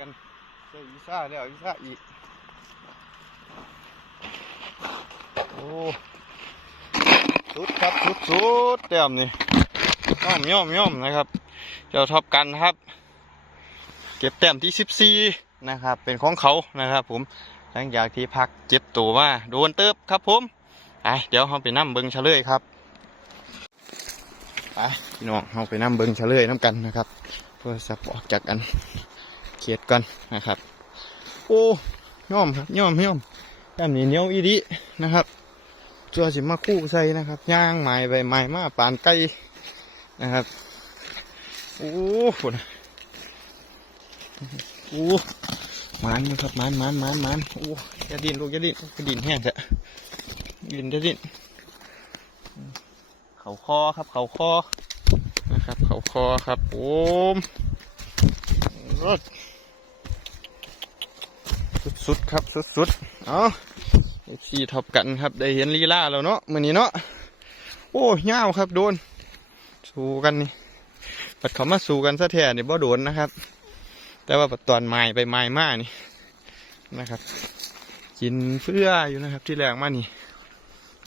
กันเจออีซ่าแล้วอีซ่าอีก โอ้สุดครับสุดสุดเต็มนี่ย่อมย่อมย่อมนะครับ เจ้าท็อปกันครับ เก็บแต้มที่สิบสี่นะครับ เป็นของเขานะครับ ผมหลังจากที่พักเจ็บตัวมาโดนเติบครับผมไปเดี๋ยวเราไปนั่งเบิงเฉลยครับไปพี่น้องเราไปนั่งเบิงเฉลยน้ำกันนะครับ เพื่อสับออกจากกัน เขียดกันนะครับ โอ้ย่อมครับย่อมย่อมแต้มนี้เนียวอีดีนะครับตัวสิมาคู่ใส่นะครับย่างไม้ใบไม้มาปานไก่นะครับโอ้ฝนโอ้มันนะครับมันมันมันมันโอ้อย่าดินลูกอย่าดินอย่าดินแห้งเถอะดินจะดินเขาคอครับ เขาคอนะครับ เขาคอครับโอ้รถ สุดๆครับสุดๆเอาขี่ทับกันครับได้เห็นลีลาแล้วเนาะมือนี้เนาะโอ้ยาวครับโดน สู้กันนี่ปัดเขามาสู่กันซะแท้นี่บ่โดนนะครับ แต่ว่าปัดตอนไม้ไปไม้มานี่นะครับ กินเฟื่ออยู่นะครับ ที่แรกมานี่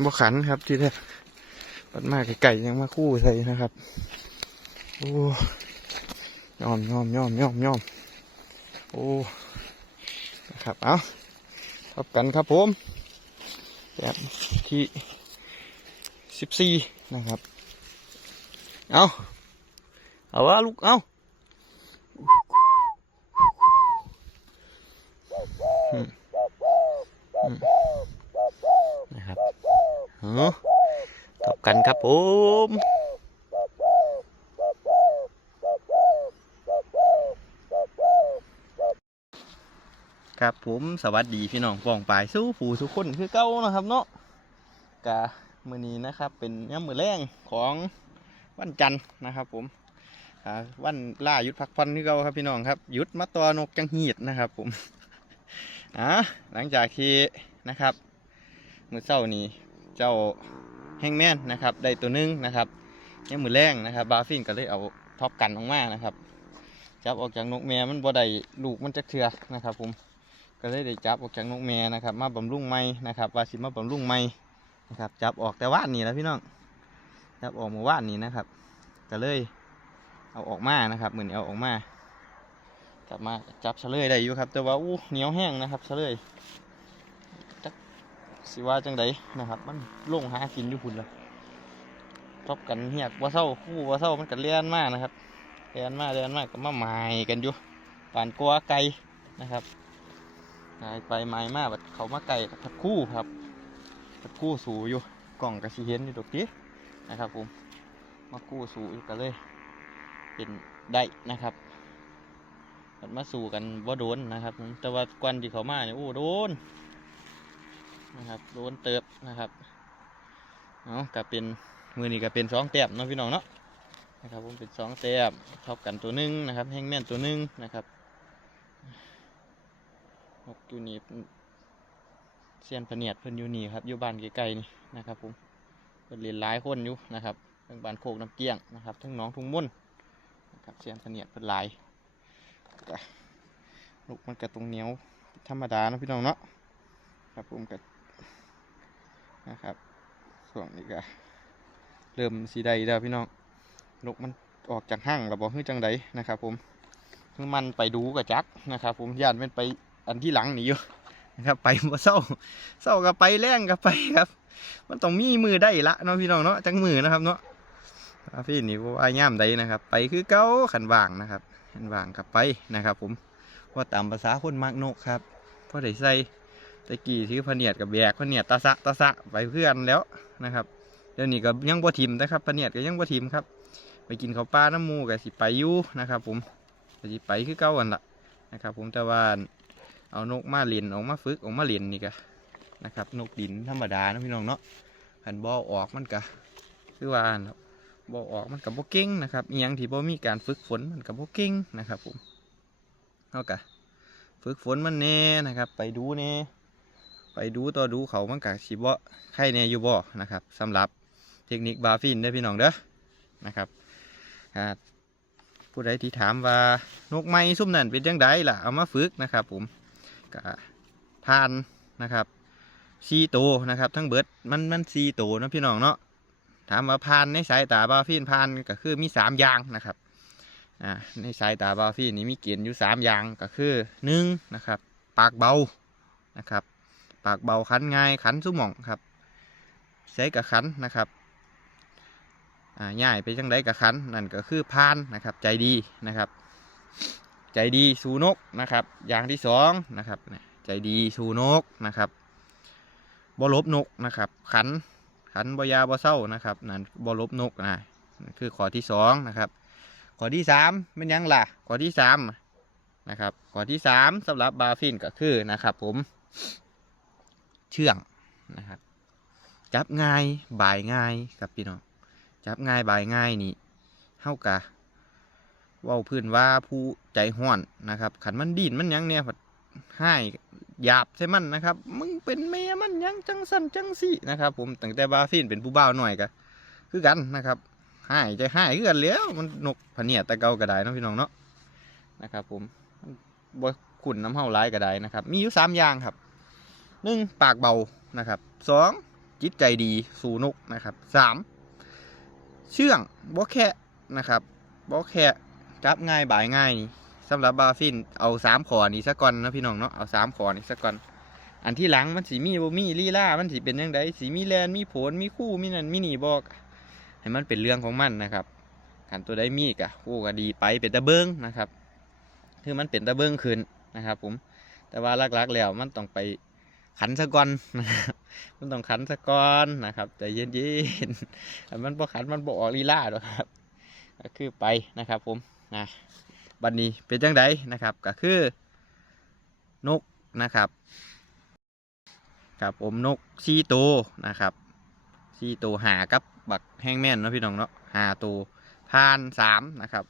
บ่ขันครับที่แรกปัดมาไก่ๆยังมาคู่ใส่นะครับโอ้ยอมยอมยอมยอมยอมโอ้ ครับเอาทับกันครับผมแบบที่สิบสี่นะครับ เอาเอาวะลูกเอาอนะครับเออตบกันครับผม ครับผมสวัสดีพี่น้องปองปลายสู้ผู้ทุกคนคือเก้านะครับเนาะกะมือนี้นะครับ เป็นย่ำมือแรงของวันจันทร์นะครับ ผมวันล่าหยุดพักผ่อนที่เราครับพี่น้องครับหยุดมาตัวนกจังหีดนะครับ ผมอ่าหลังจากที่นะครับมือเศร้านี้เจ้าแฮงแมนนะครับได้ตัวหนึงนะครับยังมือแรงนะครับบาฟินก็เลยเอาท็อปกันออกมานะครับจับออกจากนกแม่มันบ่ได้ลูกมันจะเถื่อนะครับผม ก็เลยได้จับออกจากนกแม่นะครับมาบำรุงไม้นะครับว่าสิมาบำรุงไม้นะครับจับออกแต่ว่านนี่แล้วพี่น้องจับออกเมื่อว่านนี้นะครับก็เลยเอาออกมานะครับเหมือนเอาออกมากลับมาจับเฉลยได้อยู่ครับ แต่ว่าอู้เหนียวแห้งนะครับเฉลยจักสิว่าจังไดนะครับ มันลงหากินอยู่พุ่นละทบกันเหียกว่าเศร้าคู่ว่าเศร้ามันกัเลียนมากนะครับเลียนมากเลียนมากก็มาหมายกันอยู่ป่านกัวไก่นะครับ ไก่ไปไม้มากบัดเขามาไก่พัดคู่ครับพัดคู่สูอยู่กล่องกระสีเห็นอยู่ตรงนี้นะครับผมมากู้สูอยู่กันเลย เป็นได้นะครับมันมาสู่กันว่าโดนนะครับ แต่ว่าควันที่เขามาเนี่ยโอ้โดนนะครับโดนเติบนะครับเอาก็เป็นมือนี้ก็เป็นสองแต้มเนาะพี่น้องเนาะนะครับผมเป็นสองแต้มท็อปกันตัวหนึ่งนะครับแห้งแม่นตัวหนึ่งนะครับ กอยู่นี่เซียนพเนียดเพิ่นอยู่นี่ครับอยู่บ้านไกลๆนี่นะครับผมเพิ่นเรียนหลายคนอยู่นะครับทั้งบ้านโคกน้ำเกี้ยงนะครับทั้งน้องทุ่งมุ่นนะครับเสียนพเนียดเป็นหลายลูกมันกระตรงเหนียวธรรมดานะพี่น้องเนาะครับผมก็นะครับส่วนนี้ก็เริ่มสีใดแล้วพี่น้องลูกมันออกจากห้างเราบอกเฮ้ยจังใดนะครับผมเพิ่งมันไปดูกับจักนะครับผมย่านเป็นไป อันที่หลังนี่อยู่นะครับไปบ่เศร้าเศร้าก็ไปแรงก็ไปครับ มันต้องมีมือได้ละเนาะพี่น้องเนาะจังมือนะครับเนาะอาพี่นี่ว่าย่ามใดนะครับ ไปคือเก้าขันว่างนะครับขันว่างกับไปนะครับ ผมว่าตามภาษาคนมักนกครับเพราะได้ใส่ตะกี้ถือพเนียดกับแบกพเนียดตาสะตาสะไปเพื่อนแล้วนะครับเดี๋ยวนี้ก็ยังบ่ทิมนะครับพเนียดก็ยังบ่ทิมครับ ไปกินข้าวปลาน้ำมูกับสิไปยู่นะครับ ผมสิไปคือเก้าอันละนะครับ ผมแต่ว่า เอานกมาเลียนออกมาฝึกออกมาเลียนนี่ก็นะครับ นกดินธรรมดานะพี่น้องเนาะหันบ่อออกมันก็คือว่าบบอออกมันกับโบเก่งนะครับอหยังที่บ่มีการฝึกฝนมันกับโบเก่งนะครับผมเอากะฝึกฝนมันแน่นะครับ ไปดูแน่ไปดูต่อดูเขามันกะสิบ่ไข่แน่อยู่บ่นะครับสำหรับเทคนิคบาฟินเด้อพี่น้องเด้อนะครับผู้ใดที่ถามว่านกไม้ซุ่มนั่นเป็นยังไงล่ะเอามาฝึกนะครับผม กะทานนะครับซีโตนะครับ ทั้งเบิดมันมันซีโตนะพี่น้องเนาะถามว่าพานในสายตาบาฟินพานก็คือมีสามอย่างนะครับอ่าในสายตาบาฟินนี่มีเกณฑ์อยู่สามอย่างก็คือหนึ่งนะครับ ปากเบานะครับ ปากเบาขันง่ายขันสุ่มหม่องครับ ใช้กับขันนะครับอ่าง่ายไปจังไดกับขันนั่นก็คือพานนะครับ ใจดีนะครับ ใจดีสู่นกนะครับ อย่างที่สองนะครับใจดีสู่นกนะครับบ่ลบนกนะครับ ขันขันบอยาบอเศร้านะครับนั่นบอลบนกนะคือข้อที่สองนะครับข้อที่สามเป็นยังล่ะข้อที่สามนะครับข้อที่สามสำหรับบาฟินก็คือนะครับผมเชื่องนะครับ จับง่ายบ่ายง่ายครับพี่น้องจับง่ายบ่ายง่ายนี่เท่ากะเว่าพื้นว่าผู้ ใจห้อนนะครับขันมันดินมันยังเนี่ยให้หยาบใช่มันนะครับ มึงเป็นเมียมันยังจังสันจังสินะครับ ผมตั้งแต่บาฟินเป็นผู้บ่าวหน่อยก็คือกันนะครับให้ใจให้คือกันแล้วมันนกพเนียตะเกากระไดเนาะพี่น้องเนาะนะครับ ผมบ่ขุนน้ำเฮาร้ายกระไดนะครับ มีอยู่สามอย่างครับหนึ่งปากเบานะครับสองจิตใจดีสู่นกนะครับสามเชื่องบ่แค่นะครับบ่แค่จับง่ายบ่ายง่ายนี่ สำหรับบาฟินเอาสามขอนี่สักก่อนนะพี่น้องเนาะเอาสามขอนี่สักก่อนอันที่หลังมันสีมีบ่มีลีลามันสีเป็นยังไงสีมีแลนมีผลมีคู่มีนั่นมีนี่บอกให้มันเป็นเรื่องของมันนะครับขันตัวได้มีกะคู่ก็ดีไปเป็นตะเบิงนะครับคือมันเป็นตะเบิงขึ้นนะครับ ผม แต่ว่าลักๆแล้วมันต้องไปขันสะก่อนนะครับมันต้องขันสะก่อนนะครับใจเย็นๆแต่มันบ่ขันมันบออกลีลาหรอกครับก็คือไปนะครับ ผมนะ บันนี้เป็นจังไดนะครับก็คือนกนะครับกับผมนกซีโตนะครับซีโตหากับบักแห้งแม่นนะพี่น้องเนาะหาตัวพานสามนะครับ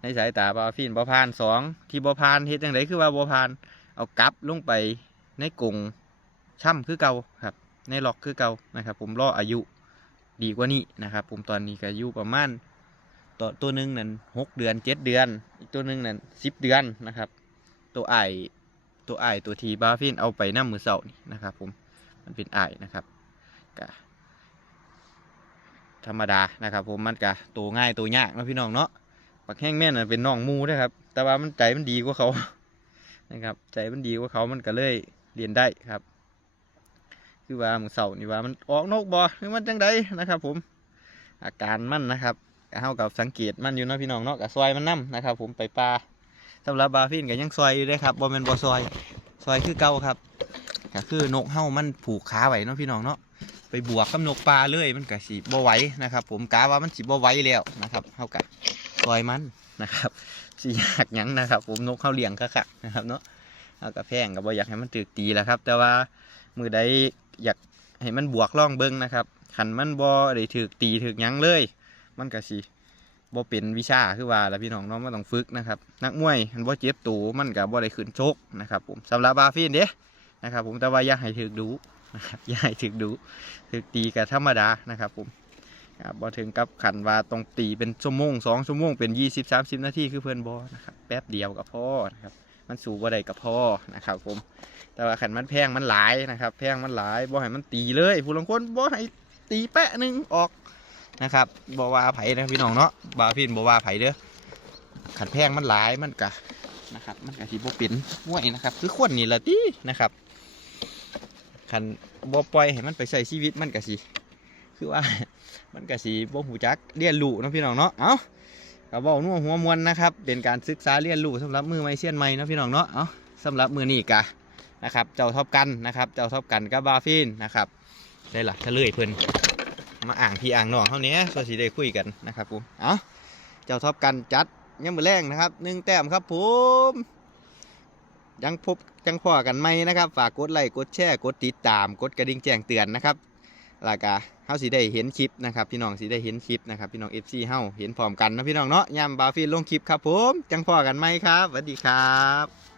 ในสายตาบาฟินบอพานสองที่บอพานเฮ็ดจังไดคือว่าบอพานเอากลับลงไปในกรงช่ำคือเก่าครับ ในล็อกคือเก่านะครับ ผมรออายุดีกว่านี้นะครับ ผมตอนนี้ก็อายุประมาณ ตัวตัวหนึ่งนั่นหกเดือนเจ็ดเดือน อีกตัวหนึ่งนั่นสิบเดือนนะครับ ตัวไอตัวไอตัวทีบาฟินเอาไปน้ำมือเสานี่นะครับ ผมมันเป็นไอนะครับกะธรรมดานะครับ ผมมันก็โตง่ายโตยากนะพี่น้องเนาะปักแห้งแม่นน่ะเป็นน้องมูเด้อครับ แต่ว่ามันใจมันดีกว่าเขานะครับ ใจมันดีกว่าเขามันก็เลยเรียนได้ครับคือว่ามือเสาร์นี่ว่ามันออกนกบ่หรือมันจังใดนะครับ ผม อาการมันนะครับ เฮากับสังเกตมันอยู่เนาะพี่น้องเนาะกับซอยมันนํนะครับ ผมไปปลาสำหรับบาฟินก็ยังซอยอยู่ด้ครับบ่แม่นบ่ซอยซอยคือเก่าครับก็คือนกเฮามันผูกขาไว้เนาะพี่น้องเนาะไปบวกกับนกปลาเลยมันก็สิบ่ไหวนะครับ ผมกาว่ามันสิบ่ไหวแล้วนะครับเฮาก็ซอยมันนะครับสิยากยังนะครับ ผมนกเฮาเลี้ยงคักๆนะครับเนาะเฮาก็แพงก็บ่อยากให้มันตึกตีแหล้วครับ แต่ว่ามือใดอยากให้มันบวกล่องเบิ่งนะครับคันมันบ่ได้ถึกตีถึกยังเลย มันก็สิบ่เป็นวิชาคือว่าแล้วพี่น้องเนาะมันต้องฝึกนะครับ นักมวยมันบ่เจ็บตูมันก็บ่ได้ขึ้นชกนะครับผมสำหรับบาฟินเด้นะครับผมแต่ว่าอย่าให้ถึกดูนะครับอย่าให้ถึกดูถึกตีก็ธรรมดานะครับผมครับบ่ถึงกับขันว่าต้องตีเป็นชั่วโมงสองชั่วโมงเป็น20 30นาทีคือเพื่อนบ่นะครับแป๊บเดียวก็พอนะครับมันสูบ่ได้ก็พอนะครับผมแต่ว่าขันมันแพงมันหลายนะครับ แพงมันหลายบ่ให้มันตีเลยผู้ลงคนบ่ให้ตีแปะหนึ่งออก นะครับบอว่าไผนะพี่น้องเนาะบาพินบอว่าไผเด้อขันแพงมันหลายมันกะนะครับ มันกะสีบ่เป็นห้วยนะครับ คือคนนี่แหละตินะครับขันบ่ปล่อยให้มันไปใช้ชีวิตมันกะสิคือว่ามันกะสิบ่หูจักเรียนรู้นะพี่น้องเนาะเอ้าก็เว้านัวหัวมวนนะครับเป็นการศึกษาเรียนรู้สำหรับมือใหม่เซียนใหม่เนะพี่น้องเนาะเอ้าสำหรับมือนี้กะนะครับ เจ้าท็อปกันนะครับ เจ้าท็อปกันกับบาฟินนะครับได้ละเลยเพิ่น มาอ่างพี่อ่างน้องเท่านี้ส่วนสีได้คุยกันนะครับผมเอาเจ้าท็อปกันจัดยังมือแรงนะครับหนึ่งแต้มครับผมยังพบยังพอกันไหมนะครับ ฝากกดไลค์กดแชร์กดติดตามกดกระดิ่งแจ้งเตือนนะครับล้วก็เฮาสิได้เห็นคลิปนะครับพี่น้องสิได้เห็นคลิปนะครับพี่น้อง FC เฮาเห็นพร้อมกันนะพี่น้องเนาะยามบาฟินลงคลิปครับผม จังพอกันไหมครับสวัสดีครับ